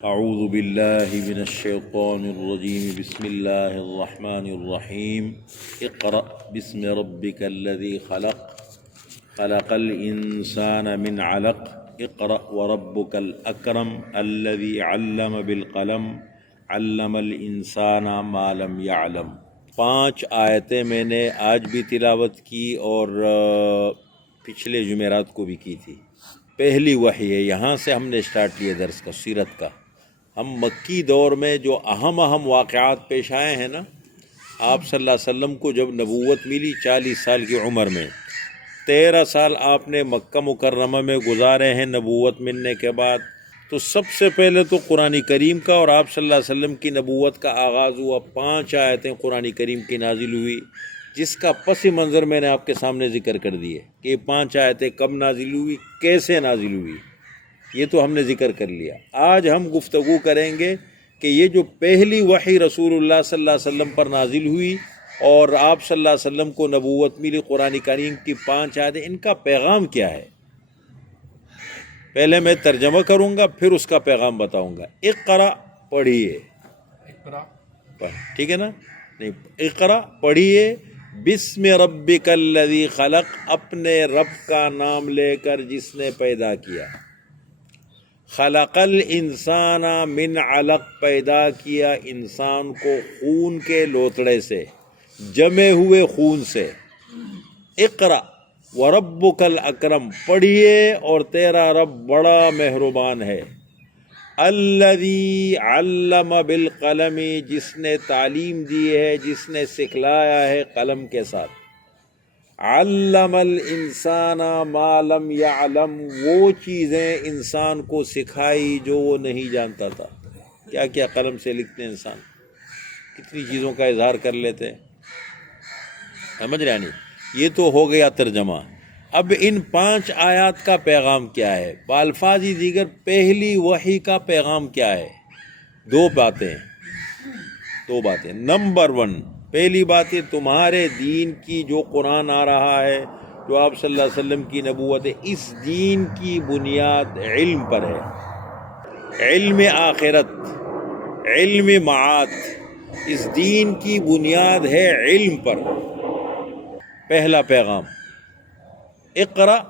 اعوذ باللہ من الشیطان الرجیم بسم اللہ الرحمن الرحیم اقرأ بسم ربک الذی خلق خلق الانسان من علق اقرأ وربک الاکرم الذی علم بالقلم علم الانسان ما لم يعلم۔ 5 آیتیں میں نے آج بھی تلاوت کی اور پچھلے جمعرات کو بھی کی تھی۔ پہلی وحی ہے، یہاں سے ہم نے سٹارٹ کیا درس کا، سیرت کا۔ ہم مکی دور میں جو اہم واقعات پیش آئے ہیں نا، آپ صلی اللہ علیہ وسلم کو جب نبوت ملی 40 سال کی عمر میں، 13 سال آپ نے مکہ مکرمہ میں گزارے ہیں نبوت ملنے کے بعد، تو سب سے پہلے تو قرآن کریم کا اور آپ صلی اللہ علیہ وسلم کی نبوت کا آغاز ہوا۔ 5 آیتیں قرآن کریم کی نازل ہوئی، جس کا پس منظر میں نے آپ کے سامنے ذکر کر دیے کہ یہ 5 آیتیں کب نازل ہوئی، کیسے نازل ہوئی، یہ تو ہم نے ذکر کر لیا۔ آج ہم گفتگو کریں گے کہ یہ جو پہلی وحی رسول اللہ صلی اللہ علیہ وسلم پر نازل ہوئی اور آپ صلی اللہ علیہ وسلم کو نبوت ملی، قرآن کریم کی 5 آیتیں، ان کا پیغام کیا ہے؟ پہلے میں ترجمہ کروں گا، پھر اس کا پیغام بتاؤں گا۔ اقرا پڑھیے، ٹھیک ہے نا؟ نہیں، اقرا پڑھیے، بسم ربک الذی خلق، اپنے رب کا نام لے کر جس نے پیدا کیا۔ خلق الانسان من علق، پیدا کیا انسان کو خون کے لوتڑے سے، جمے ہوئے خون سے۔ اقرا وربک الاکرم، پڑھیے اور تیرا رب بڑا مہربان ہے۔ الذی علم بالقلم، جس نے تعلیم دی ہے، جس نے سکھلایا ہے قلم کے ساتھ۔ علم الانسان ما لم يعلم، وہ چیزیں انسان کو سکھائی جو وہ نہیں جانتا تھا۔ کیا کیا قلم سے لکھتے ہیں انسان، کتنی چیزوں کا اظہار کر لیتے ہیں، سمجھ رہے نہیں؟ یہ تو ہو گیا ترجمہ۔ اب ان 5 آیات کا پیغام کیا ہے؟ بالفاظ دیگر پہلی وحی کا پیغام کیا ہے؟ 2 باتیں۔ نمبر 1، پہلی بات ہے تمہارے دین کی جو قرآن آ رہا ہے، جو آپ صلی اللہ علیہ وسلم کی نبوت ہے، اس دین کی بنیاد علم پر ہے، علم آخرت، علم معاد، اس دین کی بنیاد ہے علم پر۔ پہلا پیغام اقرا،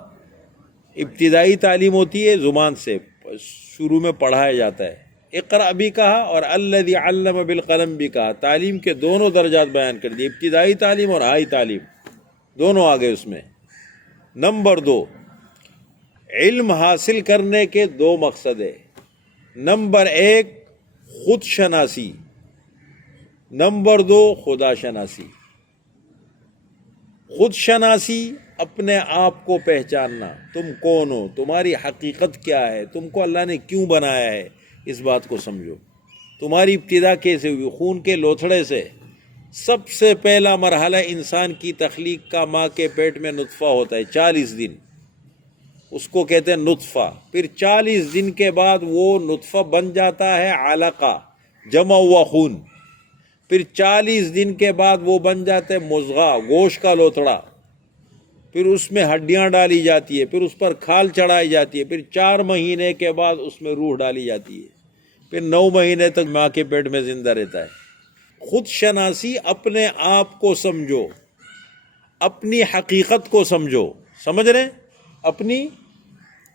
ابتدائی تعلیم ہوتی ہے زبان سے، شروع میں پڑھایا جاتا ہے۔ اقرا بھی کہا اور الذی علم بالقلم بھی کہا، تعلیم کے دونوں درجات بیان کر دیے، ابتدائی تعلیم اور ہائی تعلیم، دونوں آگے اس میں۔ نمبر 2، علم حاصل کرنے کے 2 مقصد ہے۔ نمبر 1 خود شناسی، نمبر 2 خدا شناسی۔ خود شناسی، اپنے آپ کو پہچاننا، تم کون ہو، تمہاری حقیقت کیا ہے، تم کو اللہ نے کیوں بنایا ہے، اس بات کو سمجھو۔ تمہاری ابتدا کیسے ہوئی؟ خون کے لوتھڑے سے۔ سب سے پہلا مرحلہ انسان کی تخلیق کا ماں کے پیٹ میں نطفہ ہوتا ہے، 40 دن، اس کو کہتے ہیں نطفہ۔ پھر 40 دن کے بعد وہ نطفہ بن جاتا ہے علقہ، جمع ہوا خون۔ پھر 40 دن کے بعد وہ بن جاتا ہے مضغہ، گوشت کا لوتھڑا۔ پھر اس میں ہڈیاں ڈالی جاتی ہے، پھر اس پر کھال چڑھائی جاتی ہے، پھر 4 مہینے کے بعد اس میں روح ڈالی جاتی ہے، پھر 9 مہینے تک ماں کے پیٹ میں زندہ رہتا ہے۔ خود شناسی، اپنے آپ کو سمجھو، اپنی حقیقت کو سمجھو، سمجھ رہے ہیں؟ اپنی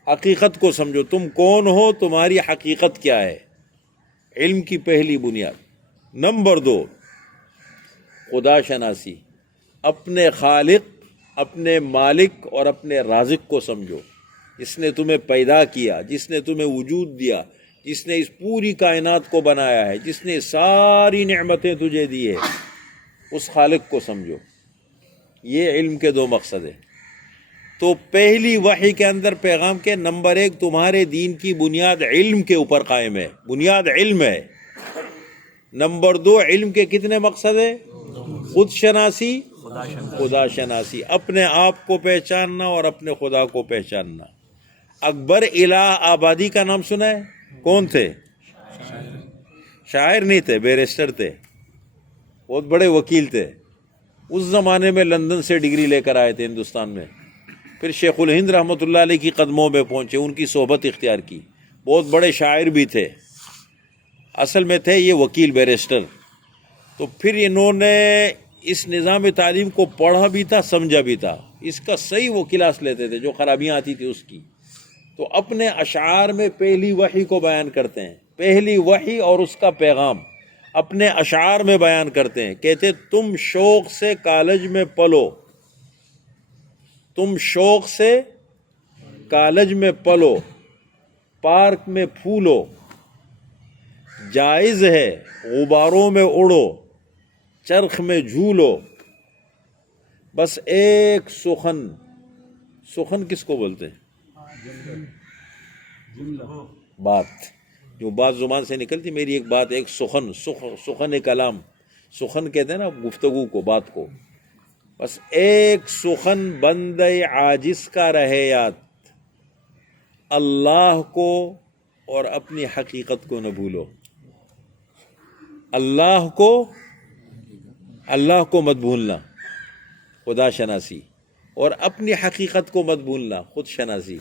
حقیقت کو سمجھو، تم کون ہو، تمہاری حقیقت کیا ہے، علم کی پہلی بنیاد۔ نمبر 2 خدا شناسی، اپنے خالق، اپنے مالک اور اپنے رازق کو سمجھو، جس نے تمہیں پیدا کیا، جس نے تمہیں وجود دیا، جس نے اس پوری کائنات کو بنایا ہے، جس نے ساری نعمتیں تجھے دی ہے، اس خالق کو سمجھو۔ یہ علم کے 2 مقصد ہیں۔ تو پہلی وحی کے اندر پیغام کے نمبر 1، تمہارے دین کی بنیاد علم کے اوپر قائم ہے، بنیاد علم ہے۔ نمبر 2، علم کے کتنے مقصد ہیں؟ خود شناسی، خدا شناسی، اپنے آپ کو پہچاننا اور اپنے خدا کو پہچاننا۔ اکبر الہ آبادی کا نام سنا ہے؟ کون تھے؟ شاعر نہیں تھے، بیرسٹر تھے، بہت بڑے وکیل تھے۔ اس زمانے میں لندن سے ڈگری لے کر آئے تھے ہندوستان میں، پھر شیخ الہند رحمۃ اللہ علیہ کی قدموں میں پہنچے، ان کی صحبت اختیار کی، بہت بڑے شاعر بھی تھے۔ اصل میں تھے یہ وکیل بیرسٹر. تو پھر انہوں نے اس نظام تعلیم کو پڑھا بھی تھا، سمجھا بھی تھا، اس کا صحیح وہ کلاس لیتے تھے جو خرابیاں آتی تھی اس کی. تو اپنے اشعار میں پہلی وحی کو بیان کرتے ہیں، پہلی وحی اور اس کا پیغام اپنے اشعار میں بیان کرتے ہیں. کہتے تم شوق سے کالج میں پلو، تم شوق سے کالج میں پلو، پارک میں پھولو، جائز ہے غباروں میں اڑو، چرخ میں جھولو، بس ایک سخن. سخن کس کو بولتے ہیں؟ بات، جو بات زبان سے نکلتی، میری ایک بات، ایک سخن. سخن کلام، سخن کہتے ہیں نا گفتگو کو، بات کو. بس ایک سخن بندے عاجز کا رہے یاد، اللہ کو اور اپنی حقیقت کو نہ بھولو. اللہ کو مت بھولنا، خدا شناسی، اور اپنی حقیقت کو مت بھولنا، خود شناسی.